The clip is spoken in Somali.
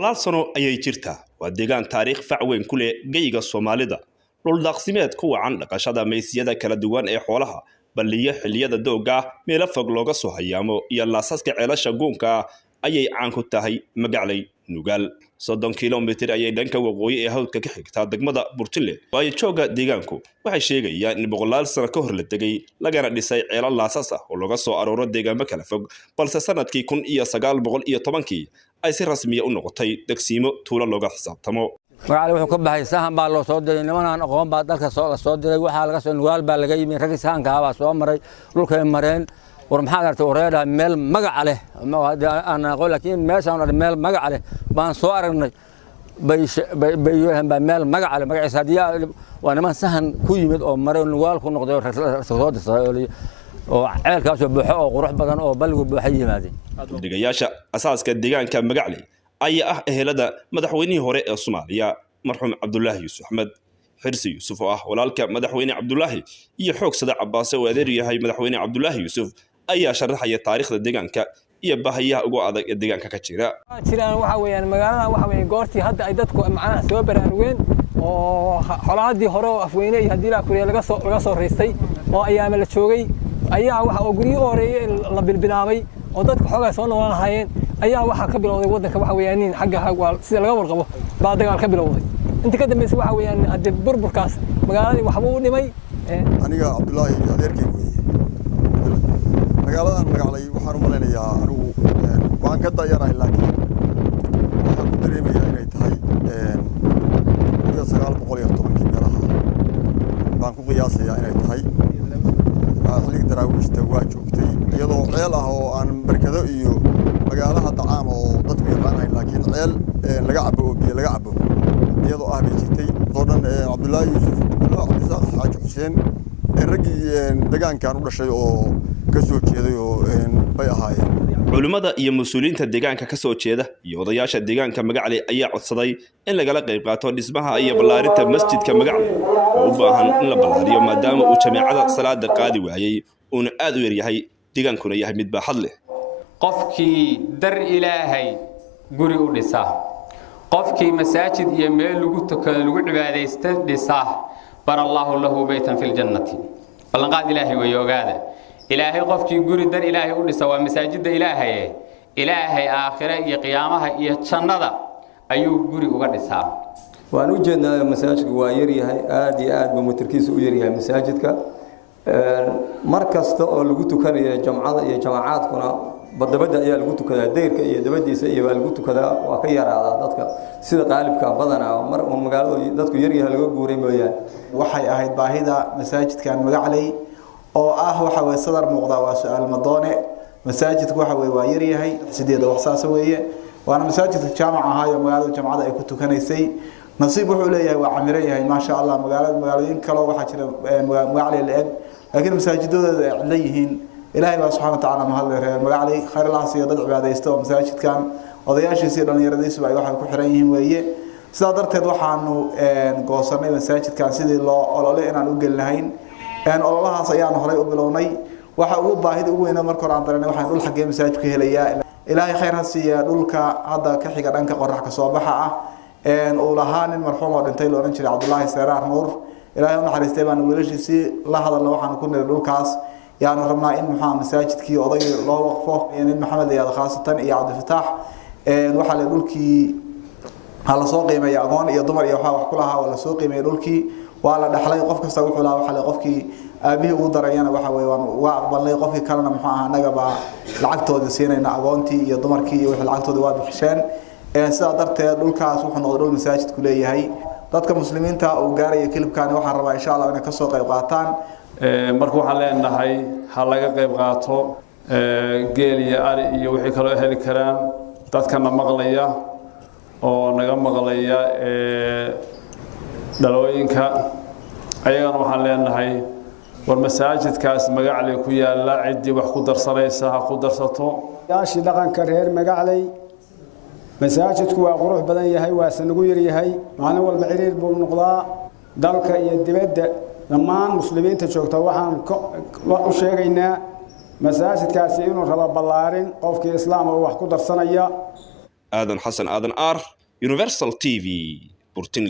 walaal sano ayay jirtaa waa deegaan taariikh fac weyn ku leh geyga Soomaalida dhul daaqsimeed ku wacan dhaqashada meysiyada kala duwan ee xoolaha baliya xilliyada dooga meel fog looga soo hayaamo iyo laasaska ceelasha goonka ayay caan ku tahay Magacley Nugaal 30 kilomitir ayay dhanka waqooyi ee hawdka ka xigtaa degmada Burtile way jooga deegaanku waxay sheegayaan in boqolaal sano ka hor la tagay lagana dhisay ceelal laasas ah oo laga soo arooro deegaanka kala fog balse sanadkii 1910 ay si rasmi ah u noqotay degsiimo tuulo looga xisaabtamo Magacley wuxuu ka baxay sahan baa loo soo diray nimanaan aqoon baa dalka soo diray waxa laga soo Nugaal baa laga yimid rag sahanka baa soo maray dhulka ay mareen war maxaa aragtay wareeda meel magac leh aan aqoon laakiin meeshaan meel magac leh baan soo aragnay bay meel magac leh magaciisa hadiya waa niman sahan ku yimid oo maray Nugaal ku noqday soo diray oo ceelkaas buuxo oo qurux badan oo balgu buuxay yimaadeen dhigayaasha asaaska deegaanka Magacley ayaa ah ehelada madaxweynihii hore ee Soomaaliya marxuum Cabdullaahi Yuusuf Axmed Xirsi Yuusuf oo ah walaalka madaxweyne Cabdullaahi iyo xoogsada Cabbaas oo adeer yahay madaxweyne Cabdullaahi Yuusuf ayaa sharaxaya taariikhda deegaanka iyo baahiyaha ugu adag ee deegaanka ka jira waxa weeyaan magaalada waxa weeyaan goortii hadda ay dadku macnaha soo baraarugeen oo xolaadii hore oo afweyne iyo hadii la kuriyo laga soo reestay oo ayaama la joogay ayaa waxa oo guriyo horeeyay la bilbilaabay oo dadku xogaa soo noqon lahaayeen ayaa waxa ka bilowday wadanka waxa weeyaan in xagga sida laga warqabo baa dagaal ka bilowday inta ka dambeysay waxa weeyaan hadda burburkaas magaaladii waxba u dhimay aniga Cabdullaahi adeerkay magaaladan Magacley waxaan u maleynayaa anigu waan ka dayarahay laakiin waxaan ku dareemayaa inay tahay 1910 meelaha baan ku qiyaasayaa inay tahay xilliga daraawiishta waa joogtay iyadoo ceel ah oo aan barkado iyo magaalaha dacaan oo dadku yaqaanayaan laakiin ceel laga cabo oo biyo laga cabo iyadoo ah bay jirtay doodan Cabdullaahi Yuusuf Cabdisaaq Xaaji Xuseen ragii deegaankan u dhashay oo ka soo jeeday oo bay ahaayeen culimada iyo mas'uuliyiinta deegaanka ka soo jeeda iyo odayaasha deegaanka Magacley ayaa codsaday in lagala qayb qaato dhismaha iyo ballaarinta masjidka Magacley oo u baahan in la ballaariyo maadaama uu jamaacada salaada qaadi waayay oo aad u yar yahay deegaankuna yahay mid baaxad leh qofkii dar ilaahay guri u dhisa qofkii masaajid iyo meel lagu tukado lagu cibaadeysto dhisa barallahu lahu baytan fil jannati ballanqaad ilaahay way ogaada ilaahay qofkii guri dar ilaahay u dhisa waa masaajidda ilaahay aakhira iyo qiyaamaha iyo jannada ayuu guri uga dhisaa waan u jeednaa masaajidku waa yar yahay aad iyo aad buu mutarkiisu u yar yahay masaajidka mar kasta oo lagu tukanayo jamcada iyo jamaacadkuna badabada ayaa lagu tukadaa deyrka iyo dabadiisa iyo baa lagu tukadaa waa ka yaraadaa dadka sida qaalibka badanaa mar oo magaalada dadku yar yahay laga guuray mooyaan waxay ahayd baahida masaajidkan Magacley oo ah waxa way sadar muuqda waa su'aal madoone masaajidku waxa way waa yar yahay sideeda wax saas weeye waana masaajidka jaamac ahaa oo magaalada jamcada ay ku tukanaysay nasiib wuxuu leeyahay waa camiran yahay ma sha Allah magaalooyin kale waxa jira Magacley leeg laakiin masaajidooda ay leeyihiin ilaahay subhanahu wa ta'ala ma hadlay Magacley khayr Allah siiyo dad cibaadeysto masaajidkan odayaashiisa dhalinyaradiisu ay waxa ku xiran yihiin weeye sidaa darteed waxaanu goosanay masaajidkan sidii loo olole inaan u gelnahayn ololahaas ayaan horay u bilownay waxa ugu baahida ugu weyn marka hore aan dareennay waxaan dhul xagee masaajidka helayaa ilaahay khayr ha siiyo dhulka hadda ka xiga dhanka qorax ka soo baxa ah oo lahaan in marxuum oo dhintay loo oran jiray Cabdullaahi Seeraar Nuur ilaahay u naxariistay baan wiilashiisii la hadalna waxaan ku niri dhulkaas yaanu rabnaa in masaajidkii oday loo waqfo in Maxamed Ayaad khaasatan iyo Cabdi Fataax waxa la dhulkii hala soo qiimeeyo aqoon iyo dumar iyo waxa wax ku lahaa wala soo qiimeeyo dhulkii waa la dhaxlay qof kasta wuxuu lahaa waxa la qofkii aabihi uu darayana waxa weeyaan waa aqbalay qofkii kalena muxuu ahaa anaga ba lacagtooda siinayna aqoontii iyo dumarkii iyo wixii lacagtooda waa bixisheen sidaa darteed dhulkaas wuxuu noqday dhul masaajidku leeyahay dadka muslimiinta oo gaaraya kilibkan waxaan rabaa insha Allah inay ka soo qayb qaataan marka waxaan leenahay ha laga qayb qaato geel iyo ari iyo wixii kale heli karaan dadkana maqlaya oo naga maqlaya dalooyinka ayagana waxaan leenahay war masaajidkaas Magacley ku yaala cidii wax ku darsanaysa ha ku darsato yaashi dhaqanka reer Magacley masaajidku waa qurux badan yahay waa sanagu yar yahay maalin walba xiriir buu noqdaa dalka iyo dibadda dhammaan muslimiinta joogta waxaan u sheegaynaa masaajidkaasi inuu rabo ballaarin qofkii islaamka wax ku darsanaya aadan xasan aadan r universal TV burtinle